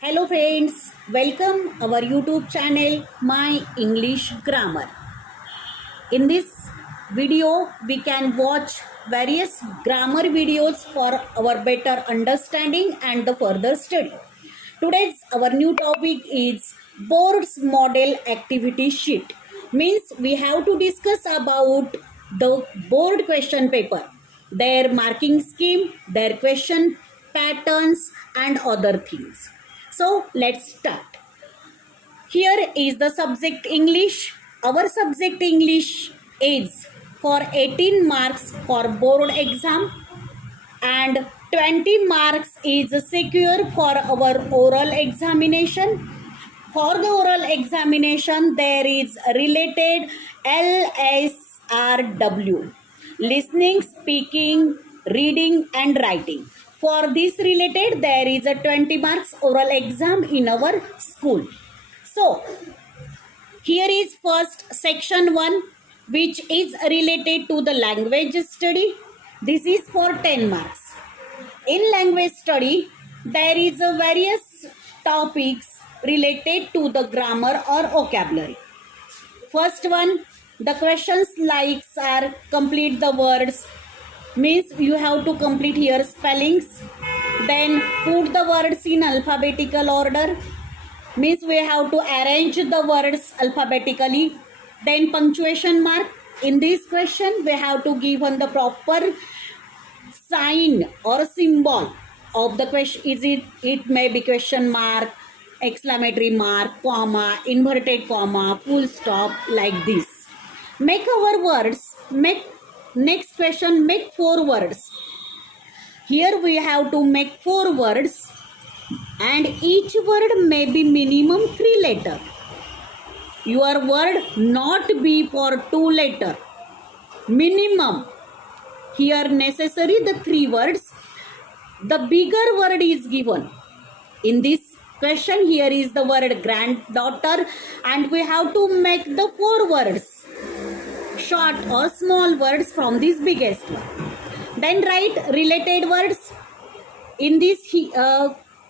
Hello friends, welcome our YouTube channel My English Grammar. In this video we can watch various grammar videos for our better understanding and the further study. Today's our new topic is board's model activity sheet. Means we have to discuss about the board question paper, their marking scheme, their question patterns and other things. So let's start. Here is the subject English. Our subject English is for 18 marks for board exam and 20 marks is secure for our oral examination. For the oral examination, there is related LSRW, listening, speaking, reading and writing. For this related, there is a 20 marks oral exam in our school. So, here is first section 1, which is related to the language study. This is for 10 marks. In language study, there is a various topics related to the grammar or vocabulary. First one, the questions likes are complete the words, means you have to complete here spellings. Then put the words in alphabetical order, means we have to arrange the words alphabetically. Then punctuation mark. In this question, we have to give on the proper sign or symbol of the question. It may be question mark, exclamatory mark, comma, inverted comma, full stop, like this. Make our words, next question, make 4 words. Here we have to make 4 words and each word may be minimum 3 letter. Your word not be for 2 letter. Minimum. Here necessary the 3 words. The bigger word is given. In this question, here is the word granddaughter and we have to make the 4 words, short or small words from this biggest one. Then write related words. In this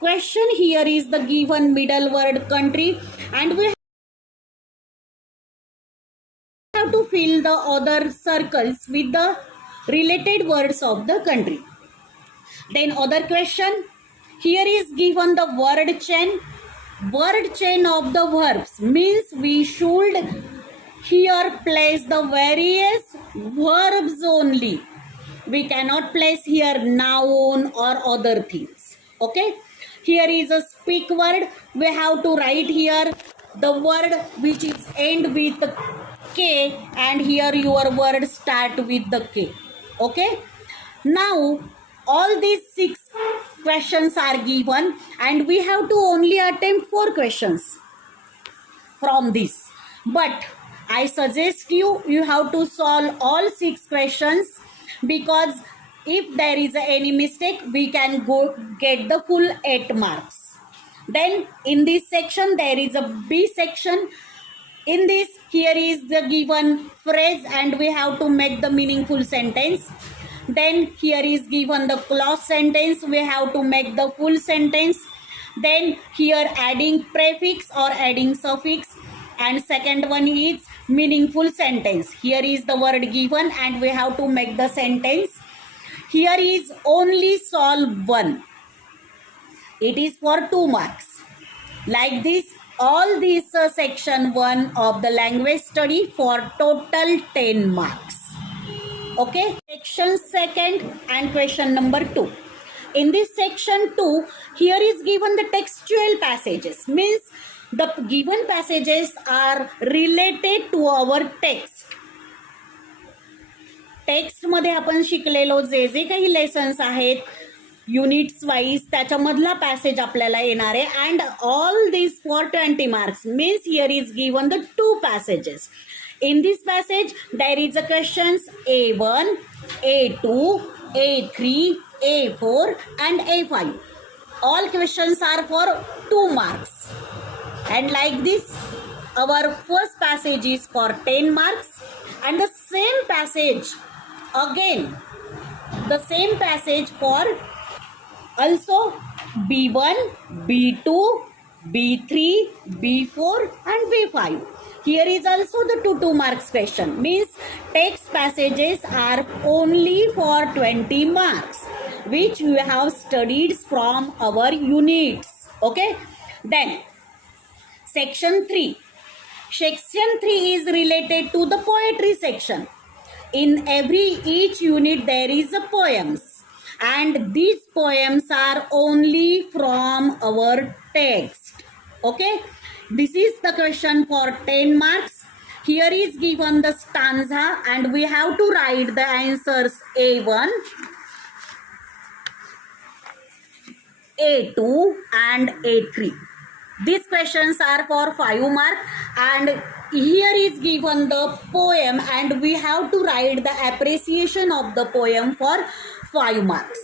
question, here is the given middle word country and we have to fill the other circles with the related words of the country. Then other question, here is given the word chain of the verbs, means we should here place the various verbs only. We cannot place here noun or other things. Okay. Here is a speak word. We have to write here the word which is end with K and here your word start with the K. Okay. Now all these 6 questions are given and we have to only attempt 4 questions from this. But I suggest you have to solve all 6 questions, because if there is any mistake, we can get the full 8 marks. Then in this section, there is a B section. In this, here is the given phrase and we have to make the meaningful sentence. Then here is given the clause sentence. We have to make the full sentence. Then here adding prefix or adding suffix. And second one is meaningful sentence. Here is the word given and we have to make the sentence. Here is only solve 1. It is for 2 marks. Like this, all this section 1 of the language study for total 10 marks. Okay, section 2 and question number 2. In this section 2, here is given the textual passages, means the given passages are related to our text. Text मध्ये आपण शिकलेलो जे काही lessons आहेत units wise त्याच्यामधला passage आपल्याला येणार आहे and all this for 20 marks, means here is given the 2 passages. In this passage, there is a questions A1, A2, A3, A4 and A5. All questions are for 2 marks. And like this, our first passage is for 10 marks and the same passage again, the same passage for also B1, B2, B3, B4 and B5. Here is also the 2 marks question. Means text passages are only for 20 marks, which we have studied from our units. Okay. Then section 3. Section 3 is related to the poetry section. In each unit there is a poems, and these poems are only from our text. Okay, this is the question for 10 marks. Here is given the stanza and we have to write the answers A1, A2 and A3. These questions are for 5 marks, and here is given the poem and we have to write the appreciation of the poem for 5 marks.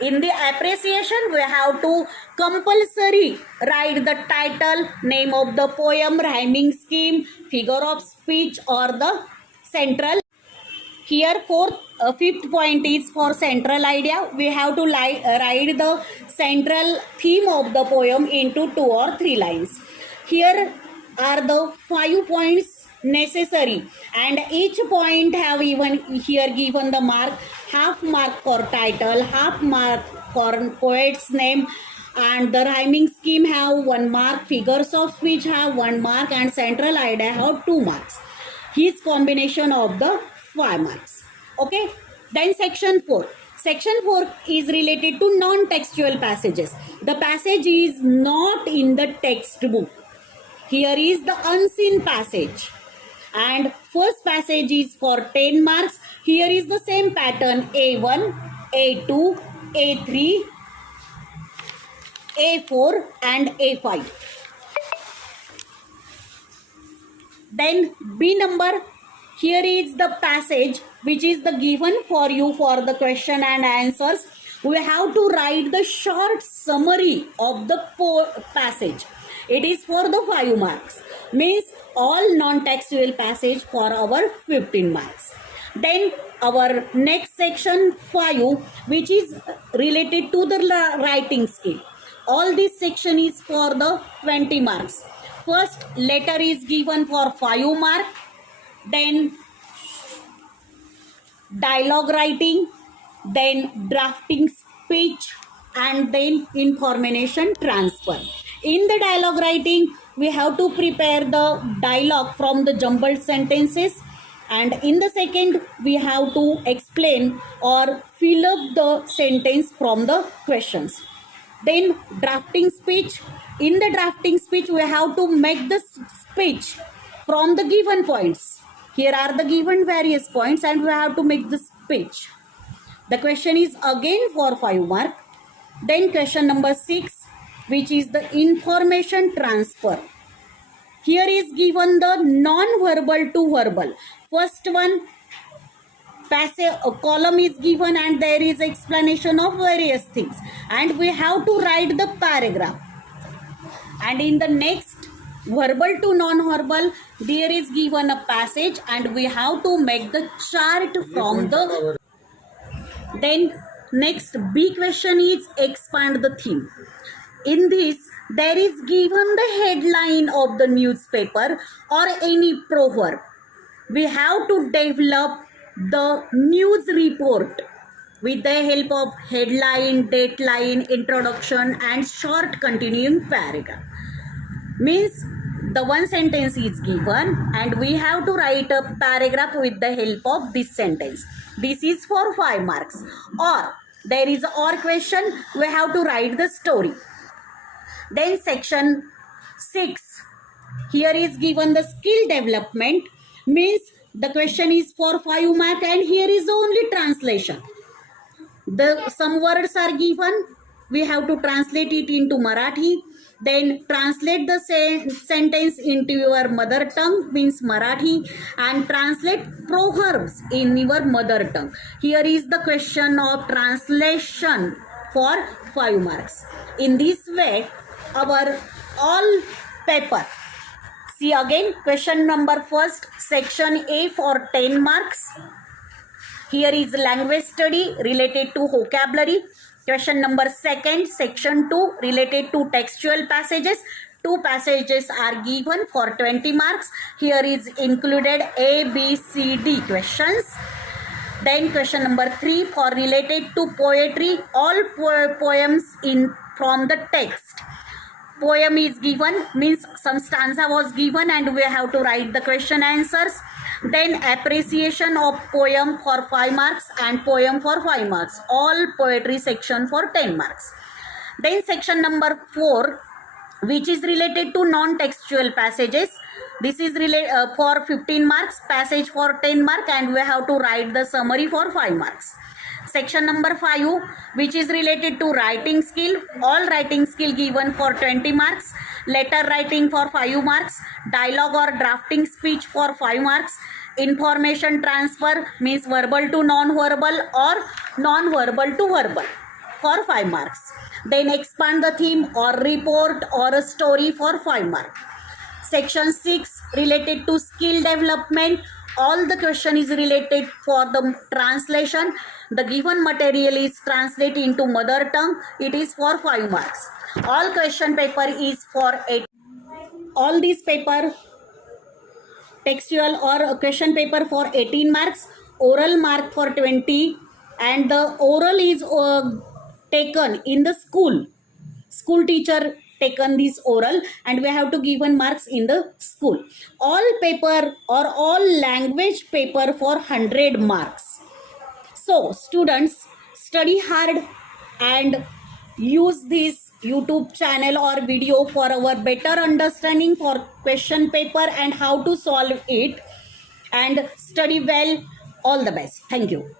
In the appreciation, we have to compulsory write the title, name of the poem, rhyming scheme, figure of speech or the central. Here fifth point is for central idea. We have to write the central theme of the poem into 2 or 3 lines. Here are the 5 points necessary, and each point have even here given the mark. Half mark for title, half mark for poet's name, and the rhyming scheme have 1 mark, figures of speech have 1 mark, and central idea have 2 marks. His combination of the 5 marks. Okay. Then section 4. Section 4 is related to non-textual passages. The passage is not in the textbook. Here is the unseen passage. And first passage is for 10 marks. Here is the same pattern: A1, A2, A3, A4 and A5. Then B number. Here is the passage which is the given for you for the question and answers. We have to write the short summary of the passage. It is for the 5 marks. Means all non-textual passage for our 15 marks. Then our next section 5, which is related to the writing skill. All this section is for the 20 marks. First letter is given for 5 marks. Then dialogue writing, then drafting speech, and then information transfer. In the dialogue writing, we have to prepare the dialogue from the jumbled sentences, and in the second we have to explain or fill up the sentence from the questions. Then drafting speech. In the drafting speech, we have to make the speech from the given points. Here are the given various points and we have to make the speech. The question is again for 5 marks. Then question number 6, which is the information transfer. Here is given the non-verbal to verbal. First one, a column is given and there is explanation of various things. And we have to write the paragraph. And in the next, verbal to non-verbal, there is given a passage and we have to make the chart from the. Then next B question is expand the theme. In this, there is given the headline of the newspaper or any proverb. We have to develop the news report with the help of headline, dateline, introduction and short continuing paragraph. Means the one sentence is given and we have to write a paragraph with the help of this sentence. This is for 5 marks. Or there is a or question, we have to write the story. Then section 6. Here is given the skill development. Means the question is for 5 marks and here is only translation. Some words are given. We have to translate it into Marathi. Then translate the sentence into your mother tongue, means Marathi, and translate proverbs in your mother tongue. Here is the question of translation for 5 marks. In this way, our all paper. See again, question number first, section A for 10 marks. Here is language study related to vocabulary. Question number second, section 2, related to textual passages. Two passages are given for 20 marks. Here is included A, B, C, D questions. Then question number 3, for related to poetry, all poems in from the text. Poem is given, means some stanza was given and we have to write the question answers. Then appreciation of poem for 5 marks and poem for 5 marks. All poetry section for 10 marks. Then section number 4, which is related to non-textual passages. This is for 15 marks, passage for 10 marks, and we have to write the summary for 5 marks. Section number 5, which is related to writing skill. All writing skill given for 20 marks. Letter writing for 5 marks. Dialogue or drafting speech for 5 marks. Information transfer means verbal to non-verbal or non-verbal to verbal for 5 marks. Then expand the theme or report or a story for 5 marks. Section 6, related to skill development. All the question is related for the translation. The given material is translated into mother tongue. It is for 5 marks. All question paper is for 8. All these paper, textual or question paper for 18 marks, oral mark for 20, and the oral is taken in the school. School teacher taken this oral and we have to given marks in the school. All paper or all language paper for 100 marks. So students, study hard and use this YouTube channel or video for our better understanding for question paper and how to solve it, and study well. All the best. Thank you.